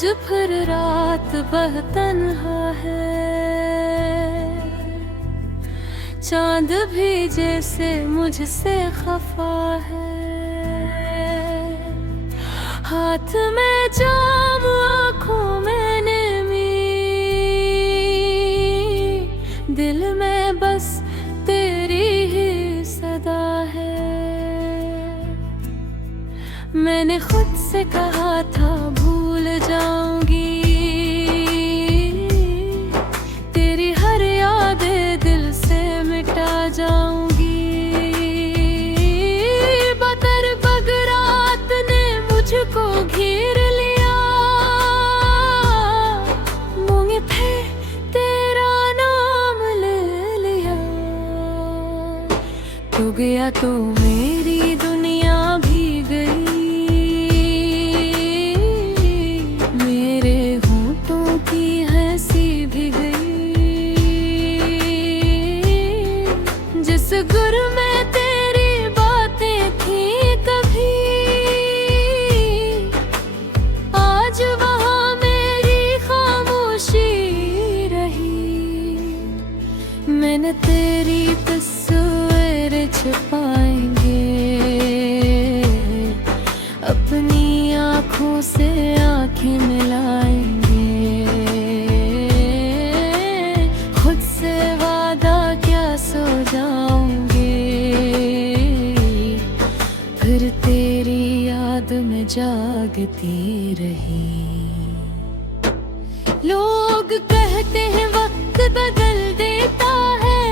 आज फिर रात तन्हा है, चांद भी जैसे मुझसे खफा है। हाथ में जाम आँखों में नमी, दिल में बस तेरी ही सदा है। मैंने खुद से कहा था भूल जाऊंगी, तेरी हर यादें दिल से मिटा जाऊंगी। बदर बगरात ने मुझको घेर लिया, मुँह में फिर तेरा नाम ले लिया। तो गया तो मेरी दुनिया भी गई, गुर में तेरी बातें थी कभी, आज वहाँ मेरी खामोशी रही। मैंने तेरी तस्वीर छुपाएंगे, अपनी आँखों से आँखें मिलाएंगे। खुद से वादा क्या सो जाऊंगे, फिर तेरी याद में जागती रही। लोग कहते हैं वक्त बदल देता है,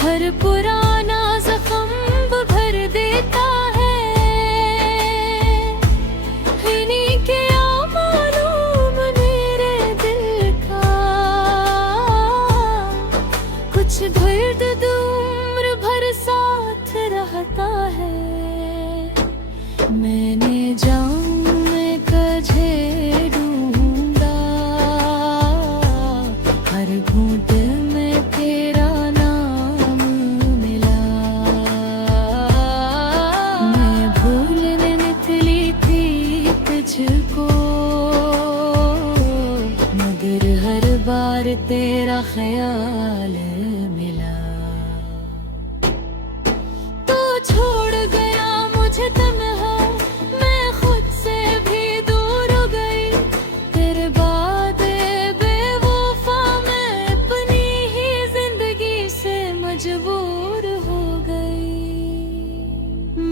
हर पुराना जख्म भर देता है। इन्हीं के मालूम मेरे दिल का, कुछ दर्द उम्र भर साथ रहता है। मैंने जाऊं मैं कझे ढूंढा, हर घूंट में तेरा नाम मिला। मैं भूलने निकली थी तुझको, मगर हर बार तेरा ख्याल मिला। तो छोड़ गया मुझे तन्हा, मैं खुद से भी दूर हो गई। तेरे बाद बेवफा मैं अपनी ही जिंदगी से मजबूर हो गई।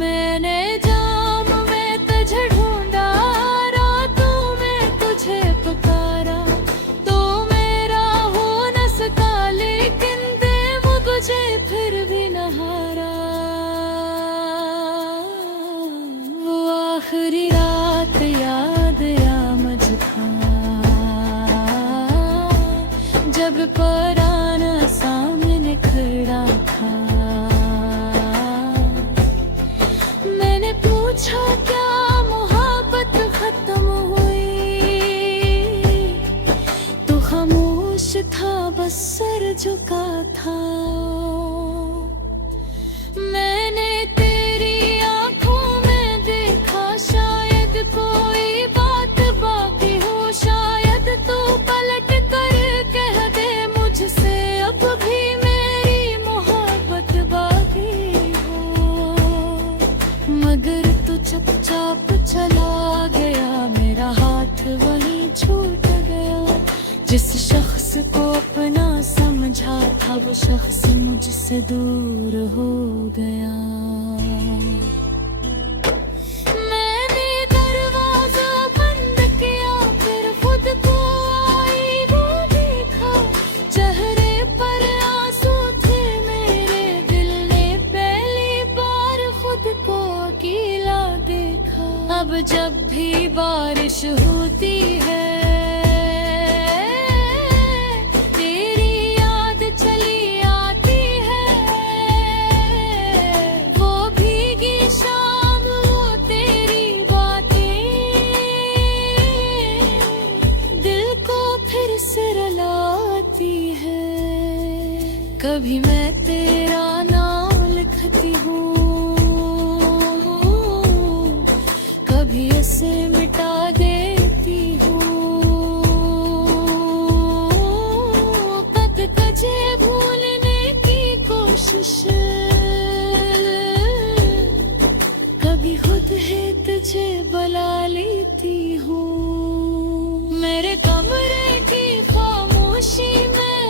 मैंने जाम में तुझे ढूंढा, रातों में तुझे पुकारा। तो मेरा हो न सका, लेकिन दे मुझे फिर भी न हारा। वो आखिरी रात याद आमद था, जब पराना सामने खड़ा था। मैंने पूछा क्या मोहब्बत खत्म हुई, तो खामोश था बस सर झुका था। मैंने तेरी आंखों में देखा, शायद कोई बात बाकी हो, शायद तू पलट कर कह दे मुझसे अब भी मेरी मोहब्बत बाकी हो। मगर तू चुपचाप चला गया, मेरा हाथ वहीं छूट गया। जिस शख्स को अपना समझा था, वो शख्स मुझसे दूर हो गया। मैंने दरवाजा बंद किया, फिर खुद को आई वो देखा। चेहरे पर आंसू थे मेरे, दिल ने पहली बार खुद को अकेला देखा। अब जब भी बारिश होती है, कभी मैं तेरा नाम लिखती हूँ, कभी इसे मिटा अभी खुद है तुझे बुला लेती हूँ। मेरे कमरे की खामोशी में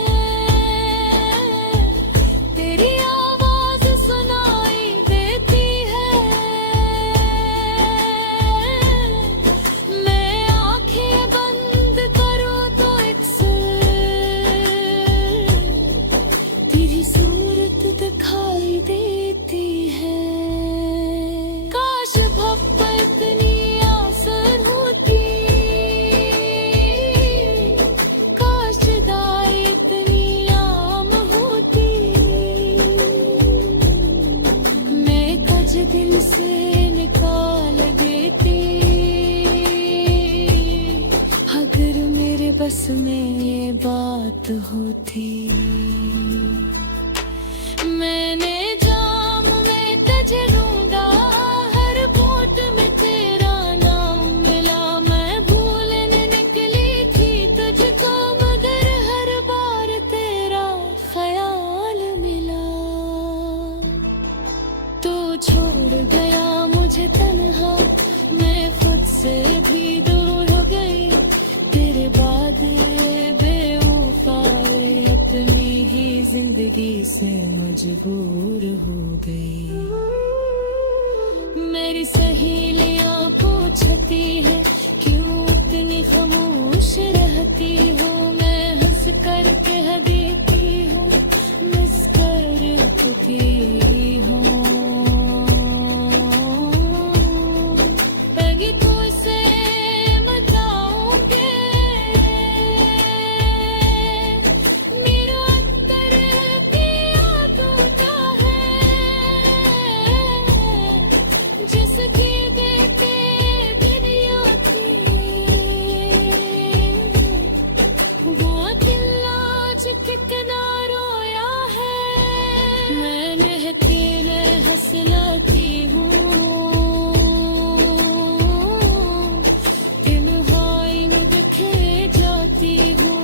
तेरी आवाज सुनाई देती है। मैं आंखें बंद करूँ तो अक्सर तेरी सूरत दिखाई देती है। काश भव्य इतनी आसान होती, काश जुदाई इतनी आम होती। मैं कज दिल से निकाल देती, अगर मेरे बस में ये बात होती। मैंने जाम में तुझे ढूंढा, हर घूंट में तेरा नाम मिला। मैं भूलने निकली थी तुझको, मगर हर बार तेरा ख्याल मिला। तो छोड़ गया मुझे तन्हा, मैं खुद से भी दूर हो गई। तेरे बाद बेवफाई अपनी ही जिंदगी से मजबूर हो गई। मेरी सहेलियां पूछती है क्यों इतनी खामोश रहती हो। मैं हंस कर कह देती हूँ, मिस करती हूँ। लगी तुझसे बताऊंगे, मेरा अत्तर पिया टूटा है। जिसकी देखे दुनिया थी, वो अकेला आज कितना रोया है। मैंने अकेले हंसलाती हूँ, तन्हाई में दिखे जाती हूँ।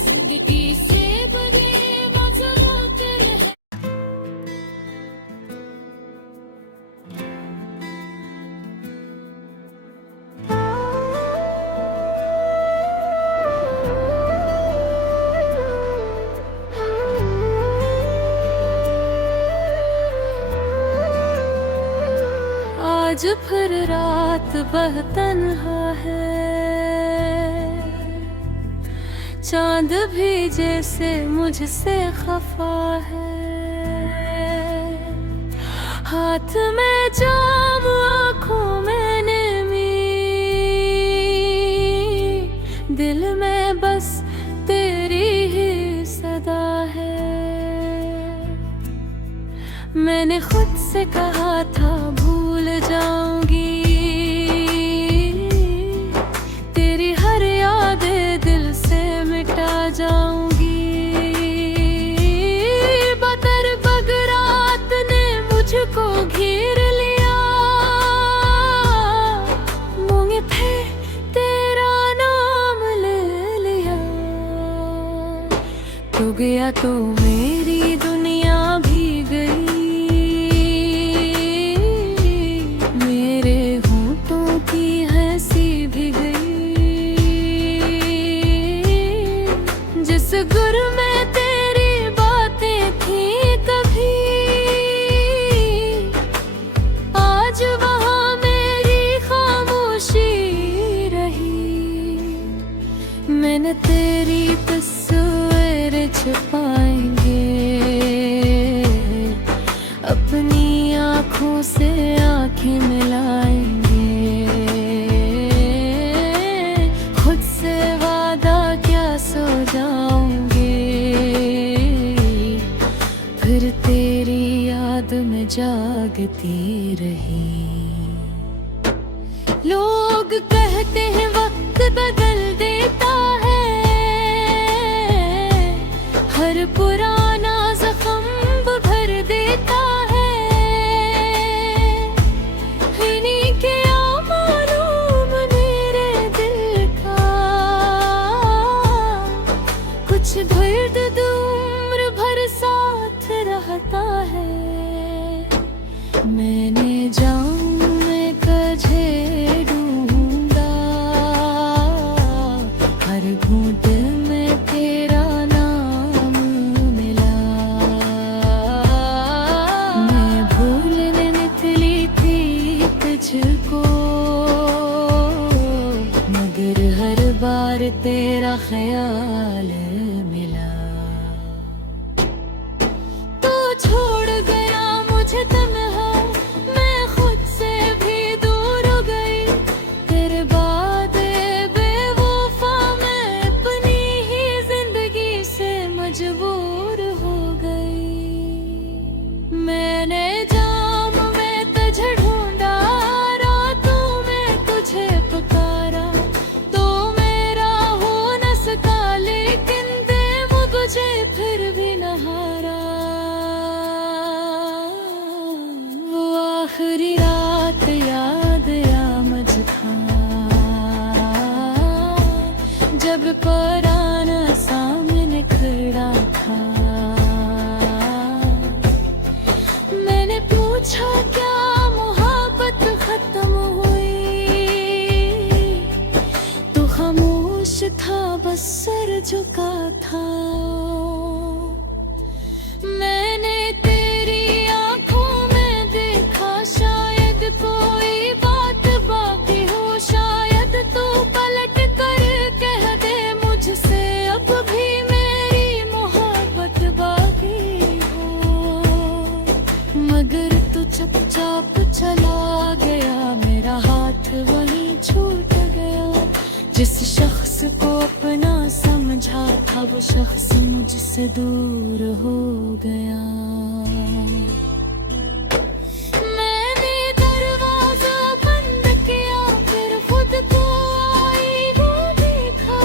जिंदगी से बड़े मजा होते रहे। आज फिर रात बह तन्हा है, चांद भी जैसे मुझसे खफा है। हाथ में जाम आँखों में नमी, दिल में बस तेरी ही सदा है। मैंने खुद से कहा था भूल जाऊंगी, तेरी हर याद दिल से मिटा जाऊंगी। बदर बगरात ने मुझको घेर लिया, मुंह में फिर तेरा नाम ले लिया। तो गया तो मेरी दुनिया भी गई, गुर में तेरी बातें थी कभी, आज वहाँ मेरी खामोशी रही। मैंने तेरी तस्वीर छुपाएंगे, अपनी आँखों से आँखें मिलाएंगे। खुद से वादा क्या सो जाऊंगे, फिर तेरी याद में जागती रही। लोग कहते हैं वक्त बदल देता है, हर पुराना जख्म भर देता है। इन्हीं के मालूम मेरे दिल का, कुछ दर्द उम्र भर साथ रहता है। मैंने जाम में तुझे ढूंढा, हर घूंट में तेरा नाम मिला। मैं भूलने निकली थी तुझको, मगर हर बार तेरा ख्याल मिला। तू छोड़ गया मुझे तन्हा, मैं खुद से भी दूर हो गई। तेरे बाद बेवफा मैं अपनी ही जिंदगी से मजबूर हो गई। मैंने जाम में तुझे ढूंढा, रातों में तुझे पुकारा, तो मेरा हो न सका, लेकिन दे मुझे फिर भी न हारा। वो आखिरी रात याद आमद था, जब पुराना सामने खड़ा था। मैंने पूछा क्या मोहब्बत खत्म हुई, तो खामोश था, बस सर झुका था। मैंने तेरी आंखों में देखा, शायद कोई बात बाकी हो, शायद तू पलट कर कह दे मुझसे अब भी मेरी मोहब्बत बाकी हो। मगर तू चुपचाप चला गया, मेरा हाथ वहीं छूट गया। जिस शख्स को अपना समझा था, वो शख्स मुझसे दूर हो गया। मैंने दरवाजा बंद किया, फिर खुद को आई वो देखा।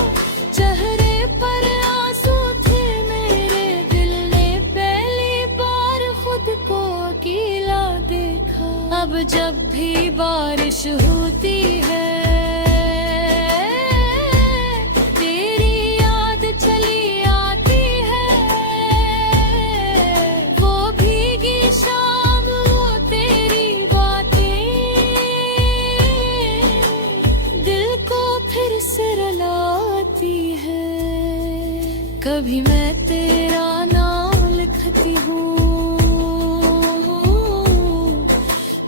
चेहरे पर आंसू थे मेरे, दिल ने पहली बार खुद को अकेला देखा। अब जब भी बारिश होती है, कभी मैं तेरा नाम लिखती हूँ,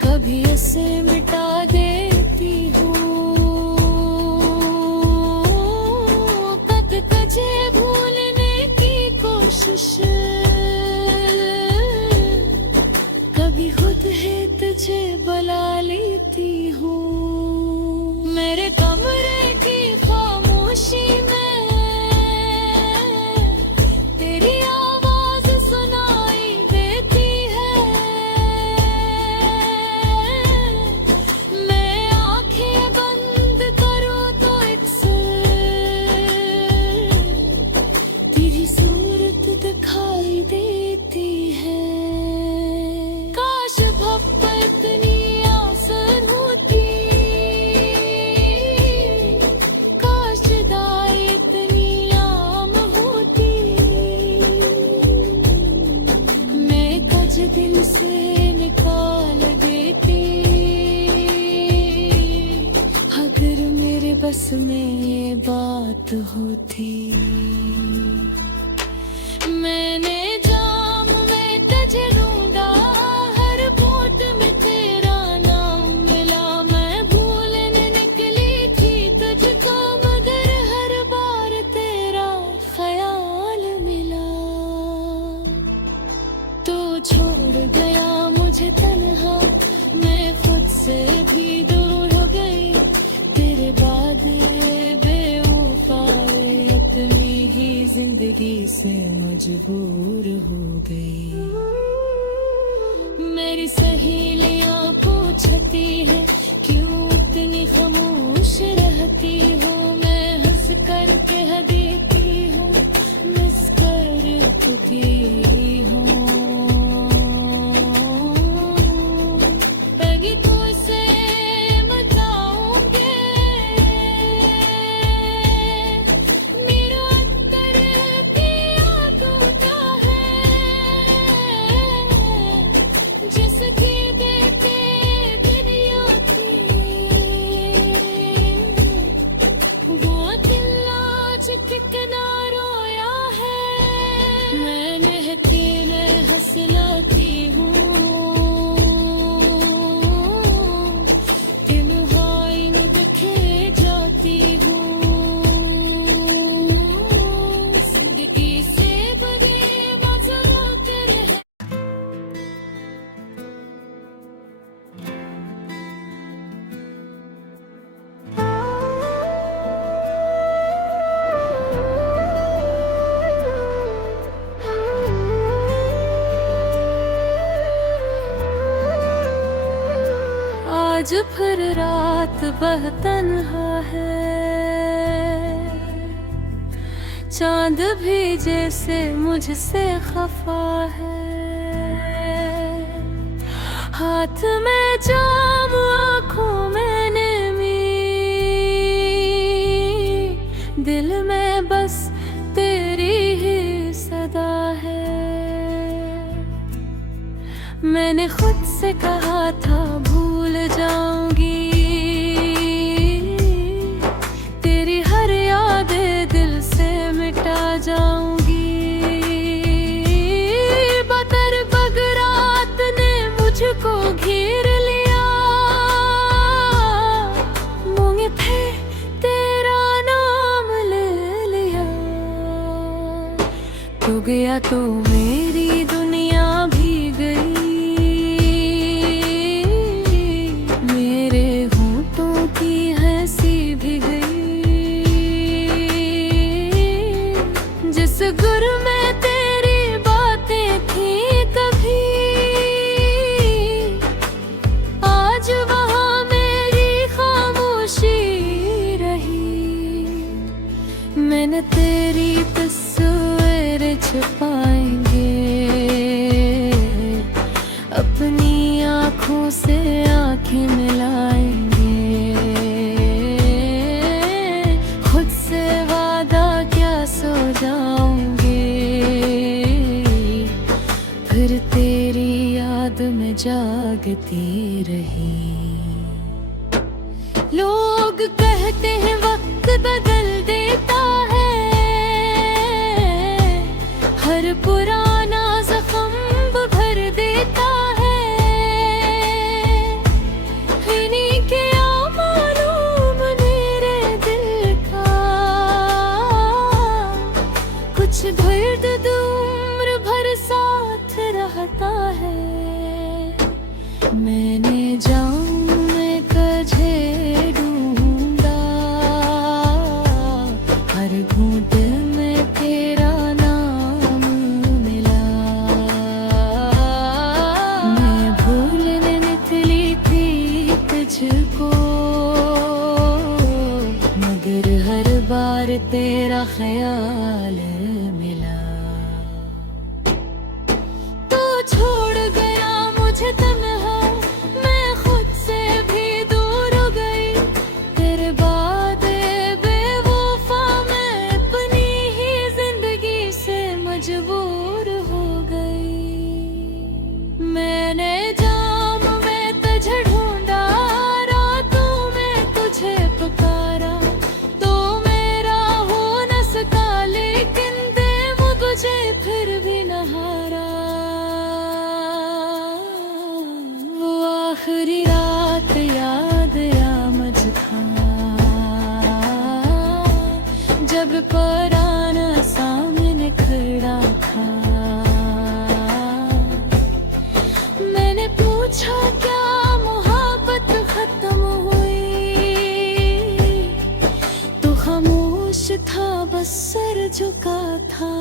कभी उसे मिटा देती हूँ। तक तुझे भूलने की कोशिश, कभी खुद है तुझे बुला लेती हूँ। मेरे कमरे की खामोशी में दिल से निकाल देती, अगर मेरे बस में ये बात होती। मैंने जाम में तुझे ढूंढा, हर घूंट में तेरा नाम मिला। मैं भूलने निकली थी तुझको, मगर हर बार तेरा ख्याल मिला। तो छोड़ गया मुझे तन्हा, मैं खुद से भी दूर हो गई। तेरे बाद बेवफा अपनी ही जिंदगी से मजबूर हो गई। मेरी सहेलियां पूछती है क्यों इतनी खामोश रहती हो। मैं हंस कर कह देती हूँ, मिस कर चुकी हूँ। जिसकी आज फिर रात बहतन्हा है, चांद भी जैसे मुझसे खफा है। हाथ में जाम आँखों में नमी, दिल में बस तेरी ही सदा है। मैंने खुद से कहा था भूल जाऊंगी, तेरी हर यादें दिल से मिटा जाऊंगी। बदर बगरात ने मुझको घेर लिया, मुंह में फिर तेरा नाम ले लिया। तू गया तो मेरी दुनिया भी गई, गुर में तेरी बातें थी कभी, आज वहाँ मेरी खामोशी रही। मैंने तेरी तस्वीर छुपाएंगे, अपनी आँखों से आँखें मिलाएंगे। खुद से वादा क्या सो जाऊंगी, फिर तेरी याद में जागती रही। लोग कहते हैं वक्त बदल देता है, हर पुराना जख्म भर देता है। इन्हीं के मालूम मेरे दिल का, कुछ दर्द उम्र भर साथ रहता है। मैंने जाऊं मैं कझे ढूंढा, हर घूंट में तेरा नाम मिला। मैं भूलने निकली थी तुझको, मगर हर बार तेरा ख्याल मिला। तू छोड़ गया मुझे तन्हा, मैं खुद से भी दूर हो गई। तेरे बाद बेवफा मैं अपनी ही जिंदगी से मजबूर हो गई। मैंने जाम में तुझे ढूंढा, रातों में तुझे पुकारा। तो मेरा हो न सका, लेकिन दे मुझे फिर भी न हारा। वो आखिरी रात याद या मुझको, जब पराना सामने खड़ा था। मैंने पूछा क्या मोहब्बत खत्म हुई, तो खामोश था बस सर झुका था।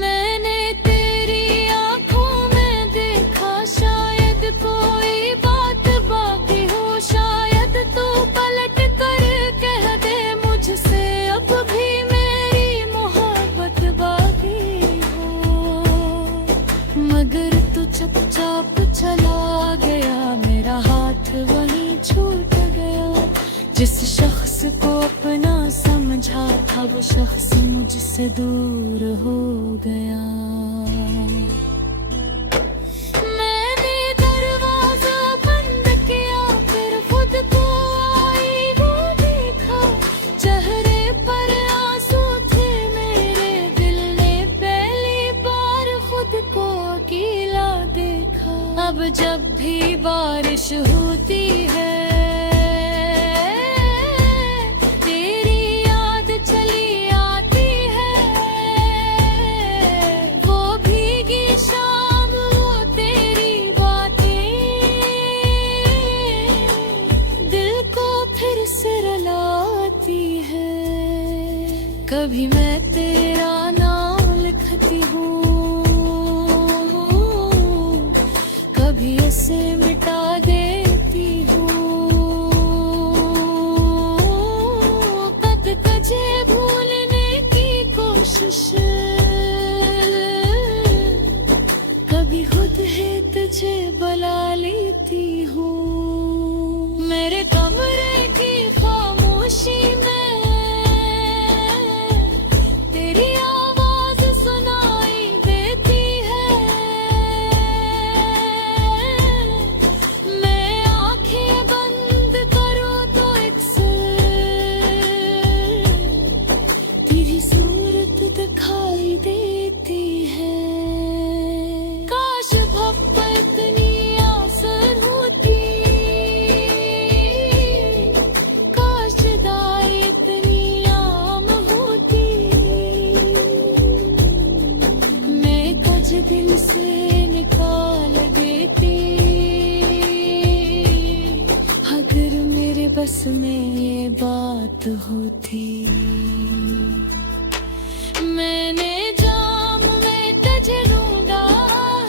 मैंने तेरी आंखों में देखा शायद कोई बात बाकी हो, शायद तू पलट कर कह दे मुझसे अब भी मेरी मोहब्बत बाकी हो। मगर तू चुपचाप चला गया, मेरा हाथ वहीं छूट गया। जिस शख्स को अपना समझा था, वो शख्स मुझसे दूर हो गया। मैंने दरवाजा बंद किया, फिर खुद को आई वो देखा। चेहरे पर आंसू थे मेरे, दिल ने पहली बार खुद को अकेला देखा। अब जब भी बारिश होती है, कभी मैं तेरा नाम लिखती हूँ, कभी इसे मिटा है तुझे बुला लेती हूँ मेरे कमरे की खामोशी में तेरी आवाज सुनाई देती है मैं आंखें बंद करूँ तो एक तेरी सूरत दिखाई देती है काश भप्पा इतनी आसान होती काश जुदाई इतनी आम होती मैं कुछ दिल से निकाल देती अगर मेरे बस में ये बात होती मैंने जाम में तुझे ढूंढा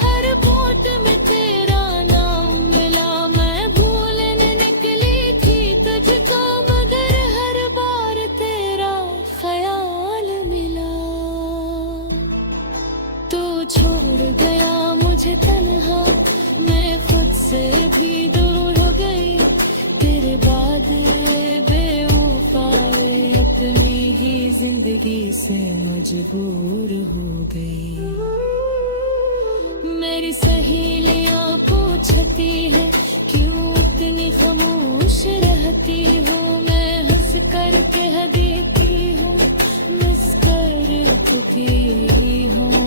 हर घूंट में तेरा नाम मिला मैं भूलने निकली थी तुझको मगर हर बार तेरा ख्याल मिला तो छोड़ गया मुझे तन्हा मैं खुद से भी दूर हो गई तेरे बाद बेवफाए अपनी ही जिंदगी से मजबूर हो गई मेरी सहेलियां पूछती है क्यों इतनी खामोश रहती हो मैं हंस कर कह देती हूँ मिस कर चुकी हूँ